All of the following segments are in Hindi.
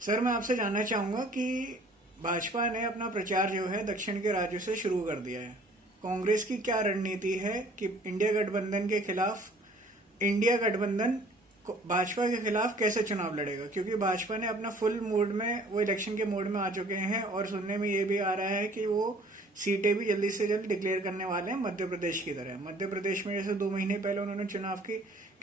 सर, मैं आपसे जानना चाहूंगा कि भाजपा ने अपना प्रचार जो है दक्षिण के राज्यों से शुरू कर दिया है। कांग्रेस की क्या रणनीति है कि इंडिया गठबंधन के खिलाफ इंडिया गठबंधन भाजपा के खिलाफ कैसे चुनाव लड़ेगा? क्योंकि भाजपा ने अपना फुल मोड में, वो इलेक्शन के मोड में आ चुके हैं और सुनने में ये भी आ रहा है कि वो सीटें भी जल्दी से जल्द डिक्लेयर करने वाले हैं, मध्य प्रदेश की तरह। मध्य प्रदेश में जैसे 2 महीने पहले उन्होंने चुनाव की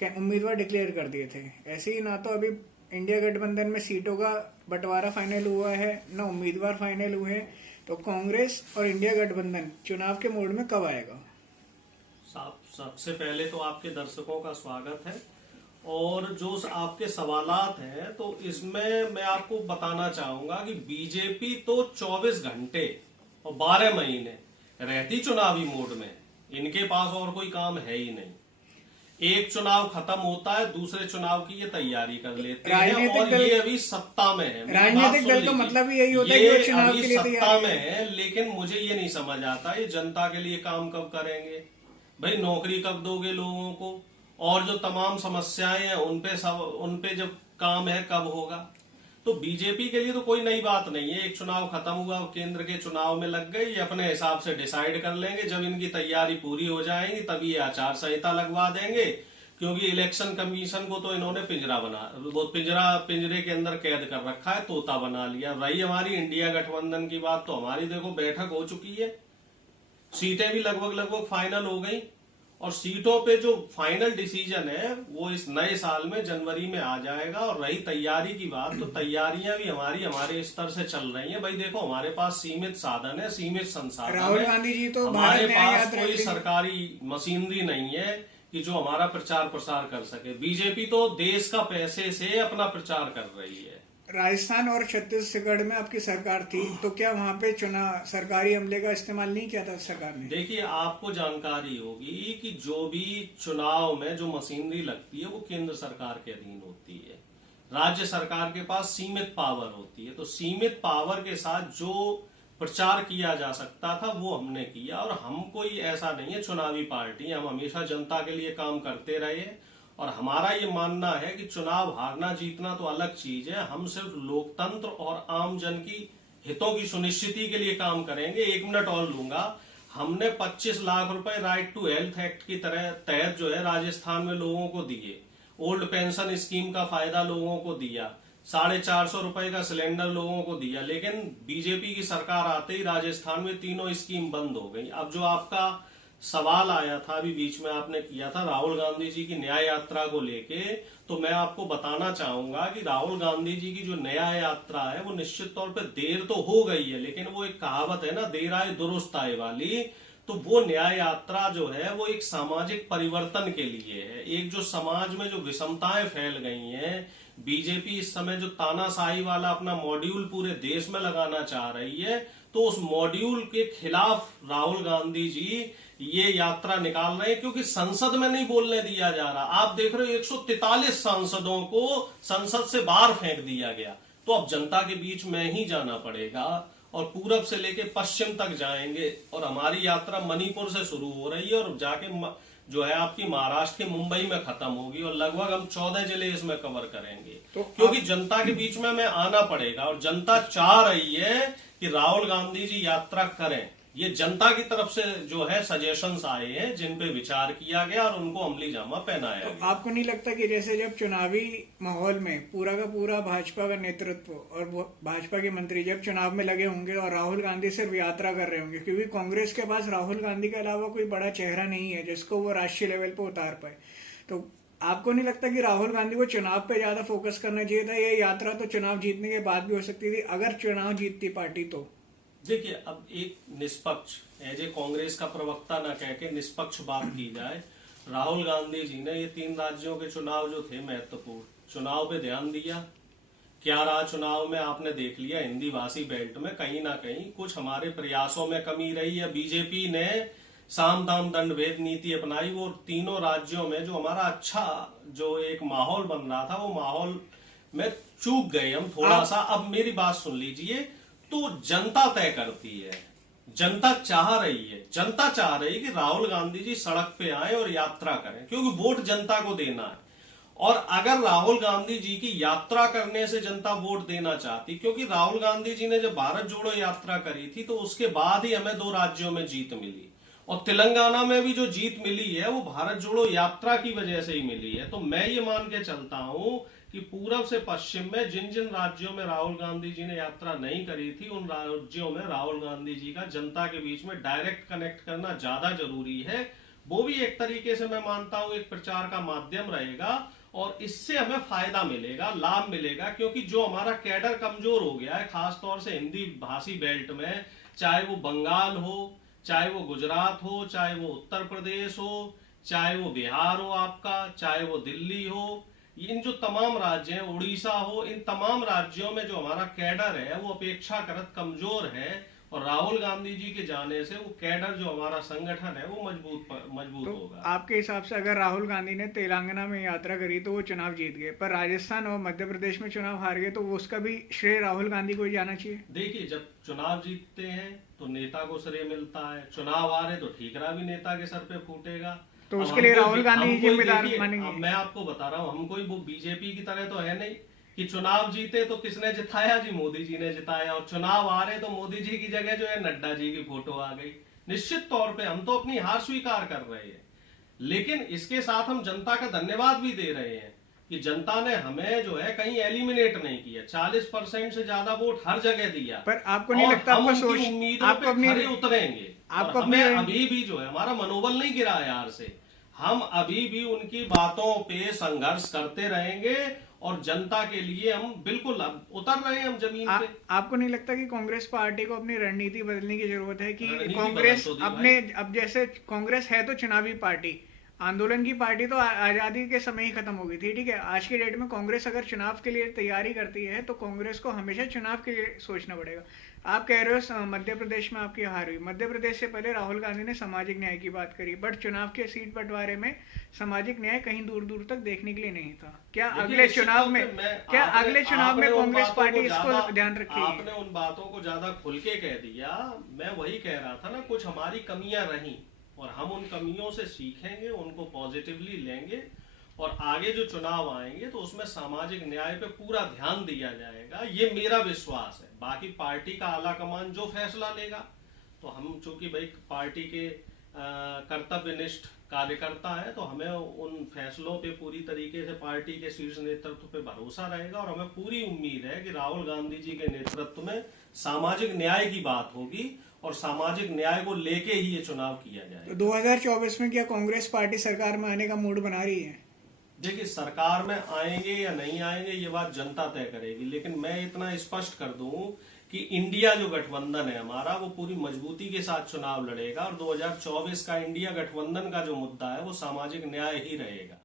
उम्मीदवार डिक्लेयर कर दिए थे, ऐसे ही ना तो अभी इंडिया गठबंधन में सीटों का बंटवारा फाइनल हुआ है, न उम्मीदवार फाइनल हुए हैं। तो कांग्रेस और इंडिया गठबंधन चुनाव के मोड में कब आएगा? सबसे पहले तो आपके दर्शकों का स्वागत है। और जो आपके सवालात हैं तो इसमें मैं आपको बताना चाहूंगा कि बीजेपी तो 24 घंटे और 12 महीने रहती चुनावी मोड में। इनके पास और कोई काम है ही नहीं। एक चुनाव खत्म होता है, दूसरे चुनाव की ये तैयारी कर लेते हैं और ये अभी सत्ता में है। राजनीतिक दल का मतलब यही होता है कि वो चुनाव के लिए सत्ता में है, लेकिन मुझे ये नहीं समझ आता ये जनता के लिए काम कब करेंगे। भाई नौकरी कब दोगे लोगों को, और जो तमाम समस्याएं हैं उनपे जब काम है कब होगा। तो बीजेपी के लिए तो कोई नई बात नहीं है। एक चुनाव खत्म हुआ, केंद्र के चुनाव में लग गए, ये अपने हिसाब से डिसाइड कर लेंगे। जब इनकी तैयारी पूरी हो जाएगी तभी ये आचार संहिता लगवा देंगे, क्योंकि इलेक्शन कमीशन को तो इन्होंने पिंजरे के अंदर कैद कर रखा है, तोता बना लिया। रही हमारी इंडिया गठबंधन की बात, तो हमारी देखो बैठक हो चुकी है, सीटें भी लगभग फाइनल हो गई, और सीटों पे जो फाइनल डिसीजन है वो इस नए साल में जनवरी में आ जाएगा। और रही तैयारी की बात, तो तैयारियां भी हमारे स्तर से चल रही हैं। भाई देखो, हमारे पास सीमित साधन है, सीमित संसाधन राहुल है। गांधी जी तो हमारे पास कोई सरकारी मशीनरी नहीं है कि जो हमारा प्रचार प्रसार कर सके। बीजेपी तो देश का पैसे से अपना प्रचार कर रही है। राजस्थान और छत्तीसगढ़ में आपकी सरकार थी, तो क्या वहां पे चुनाव सरकारी अमले का इस्तेमाल नहीं किया था सरकार ने? देखिए, आपको जानकारी होगी कि जो भी चुनाव में जो मशीनरी लगती है वो केंद्र सरकार के अधीन होती है। राज्य सरकार के पास सीमित पावर होती है। तो सीमित पावर के साथ जो प्रचार किया जा सकता था वो हमने किया। और हम कोई ऐसा नहीं है चुनावी पार्टी, हम हमेशा जनता के लिए काम करते रहे। और हमारा ये मानना है कि चुनाव हारना जीतना तो अलग चीज है, हम सिर्फ लोकतंत्र और आम जन की हितों की सुनिश्चिति के लिए काम करेंगे। 1 मिनट और लूंगा। हमने 25 लाख रुपए राइट टू हेल्थ एक्ट की तहत जो है राजस्थान में लोगों को दिए। ओल्ड पेंशन स्कीम का फायदा लोगों को दिया। 450 रुपए का सिलेंडर लोगों को दिया। लेकिन बीजेपी की सरकार आते ही राजस्थान में तीनों स्कीम बंद हो गई। अब जो आपका सवाल आया था अभी बीच में, आपने किया था राहुल गांधी जी की न्याय यात्रा को लेके, तो मैं आपको बताना चाहूंगा कि राहुल गांधी जी की जो न्याय यात्रा है वो निश्चित तौर पे देर तो हो गई है, लेकिन वो एक कहावत है ना, देर आए दुरुस्त आए वाली। तो वो न्याय यात्रा जो है वो एक सामाजिक परिवर्तन के लिए है। एक जो समाज में जो विषमताएं फैल गई हैं, बीजेपी इस समय जो तानाशाही वाला अपना मॉड्यूल पूरे देश में लगाना चाह रही है, तो उस मॉड्यूल के खिलाफ राहुल गांधी जी ये यात्रा निकाल रहे हैं। क्योंकि संसद में नहीं बोलने दिया जा रहा। आप देख रहे हो 143 सांसदों को संसद से बाहर फेंक दिया गया। तो अब जनता के बीच में ही जाना पड़ेगा और पूरब से लेके पश्चिम तक जाएंगे। और हमारी यात्रा मणिपुर से शुरू हो रही है और जाके जो है आपकी महाराष्ट्र के मुंबई में खत्म होगी, और लगभग हम 14 जिले इसमें कवर करेंगे। तो क्योंकि जनता के बीच में हमें आना पड़ेगा और जनता चाह रही है कि राहुल गांधी जी यात्रा करें। ये जनता की तरफ से जो है सजेशंस आए हैं, जिन पे विचार किया गया और उनको अमली जामा पहनाया गया। तो आपको नहीं लगता कि जैसे जब चुनावी माहौल में पूरा का पूरा भाजपा का नेतृत्व और भाजपा के मंत्री जब चुनाव में लगे होंगे और राहुल गांधी सिर्फ यात्रा कर रहे होंगे, क्योंकि कांग्रेस के पास राहुल गांधी के अलावा कोई बड़ा चेहरा नहीं है जिसको वो राष्ट्रीय लेवल पे उतार पाए, तो आपको नहीं लगता कि राहुल गांधी को चुनाव पे ज्यादा फोकस करना चाहिए था? ये यात्रा तो चुनाव जीतने के बाद भी हो सकती थी, अगर चुनाव जीतती पार्टी तो। देखिए, अब एक निष्पक्ष एज ए कांग्रेस का प्रवक्ता ना कह के निष्पक्ष बात की जाए। राहुल गांधी जी ने ये 3 राज्यों के चुनाव जो थे महत्वपूर्ण चुनाव पे ध्यान दिया। क्या रहा चुनाव में आपने देख लिया, हिंदी भाषी बेल्ट में कहीं ना कहीं कुछ हमारे प्रयासों में कमी रही है। बीजेपी ने साम दाम दंड भेद नीति अपनाई। वो तीनों राज्यों में जो हमारा अच्छा जो एक माहौल बन रहा था वो माहौल में चूक गए हम थोड़ा सा। अब मेरी बात सुन लीजिए, तो जनता तय करती है, जनता चाह रही है। जनता चाह रही है कि राहुल गांधी जी सड़क पे आए और यात्रा करें, क्योंकि वोट जनता को देना है। और अगर राहुल गांधी जी की यात्रा करने से जनता वोट देना चाहती, क्योंकि राहुल गांधी जी ने जब भारत जोड़ो यात्रा करी थी तो उसके बाद ही हमें 2 राज्यों में जीत मिली, और तेलंगाना में भी जो जीत मिली है वो भारत जोड़ो यात्रा की वजह से ही मिली है। तो मैं ये मान के चलता हूं कि पूरब से पश्चिम में जिन जिन राज्यों में राहुल गांधी जी ने यात्रा नहीं करी थी, उन राज्यों में राहुल गांधी जी का जनता के बीच में डायरेक्ट कनेक्ट करना ज्यादा जरूरी है। वो भी एक तरीके से मैं मानता हूं एक प्रचार का माध्यम रहेगा, और इससे हमें फायदा मिलेगा, लाभ मिलेगा, क्योंकि जो हमारा कैडर कमजोर हो गया है खासतौर से हिंदी भाषी बेल्ट में, चाहे वो बंगाल हो, चाहे वो गुजरात हो, चाहे वो उत्तर प्रदेश हो, चाहे वो बिहार हो आपका, चाहे वो दिल्ली हो, इन जो तमाम राज्य हैं, उड़ीसा हो, इन तमाम राज्यों में जो हमारा कैडर है वो अपेक्षाकृत कमजोर है, और राहुल गांधी जी के जाने से वो कैडर जो हमारा संगठन है वो मजबूत तो होगा। आपके हिसाब से अगर राहुल गांधी ने तेलंगाना में यात्रा करी तो वो चुनाव जीत गए, पर राजस्थान और मध्य प्रदेश में चुनाव हार गए, तो उसका भी श्रेय राहुल गांधी को ही जाना चाहिए? देखिए, जब चुनाव जीतते हैं तो नेता को श्रेय मिलता है, चुनाव हारे तो ठीकरा भी नेता के सर पे फूटेगा। तो अब उसके लिए राहुल गांधी ही हम कोई जिम्मेदार देखिए, मानेंगे? अब मैं आपको बता रहा हूँ, हम कोई वो बीजेपी की तरह तो है नहीं कि चुनाव जीते तो किसने जिताया जी, मोदी जी ने जिताया, और चुनाव हारे तो मोदी जी की जगह जो है नड्डा जी की फोटो आ गई। निश्चित तौर पे हम तो अपनी हार स्वीकार कर रहे हैं, लेकिन इसके साथ हम जनता का धन्यवाद भी दे रहे हैं कि जनता ने हमें जो है कहीं एलिमिनेट नहीं किया, 40% से ज्यादा वोट हर जगह दिया। पर आपको नहीं और लगता हम आपको उनकी उम्मीदों पे खरे उतरेंगे, और आपको हमें अपनी अभी भी जो है हमारा मनोबल नहीं गिरा है यार से, हम अभी भी उनकी बातों पे संघर्ष करते रहेंगे, और जनता के लिए हम बिल्कुल उतर रहे हैं हम जमीन पे। आपको नहीं लगता कि कांग्रेस पार्टी को अपनी रणनीति बदलने की जरूरत है कि रणनीति कांग्रेस बदल तो दी अपने भाई। अब जैसे कांग्रेस है तो चुनावी पार्टी, आंदोलन की पार्टी तो आजादी के समय ही खत्म हो गई थी, ठीक है? आज के डेट में कांग्रेस अगर चुनाव के लिए तैयारी करती है तो कांग्रेस को हमेशा चुनाव के लिए सोचना पड़ेगा। आप कह रहे हो मध्य प्रदेश में आपकी हार हुई, मध्य प्रदेश से पहले राहुल गांधी ने सामाजिक न्याय की बात करी, बट चुनाव के सीट बंटवारे में सामाजिक न्याय कहीं दूर दूर तक देखने के लिए नहीं था। क्या देखिए, अगले निश्चित चुनाव तौर में पे क्या अगले चुनाव में आपने उन कांग्रेस बातों पार्टी को इसको ज्यादा ध्यान रखेगी? आपने उन बातों को ज्यादा खुल के कह दिया। मैं वही कह रहा था ना, कुछ हमारी कमियां रही और हम उन कमियों से सीखेंगे, उनको पॉजिटिवली लेंगे, और आगे जो चुनाव आएंगे तो उसमें सामाजिक न्याय पे पूरा ध्यान दिया जाएगा, ये मेरा विश्वास है। बाकी पार्टी का आला कमान जो फैसला लेगा, तो हम चूंकि भाई पार्टी के कर्तव्यनिष्ठ कार्यकर्ता है, तो हमें उन फैसलों पे पूरी तरीके से पार्टी के शीर्ष नेतृत्व पे भरोसा रहेगा, और हमें पूरी उम्मीद है कि राहुल गांधी जी के नेतृत्व में सामाजिक न्याय की बात होगी, और सामाजिक न्याय को लेके ही ये चुनाव किया तो जाएगा। 2024 में क्या कांग्रेस पार्टी सरकार में आने का मूड बना रही है? देखिए, सरकार में आएंगे या नहीं आएंगे ये बात जनता तय करेगी, लेकिन मैं इतना स्पष्ट कर दूं कि इंडिया जो गठबंधन है हमारा, वो पूरी मजबूती के साथ चुनाव लड़ेगा, और 2024 का इंडिया गठबंधन का जो मुद्दा है वो सामाजिक न्याय ही रहेगा।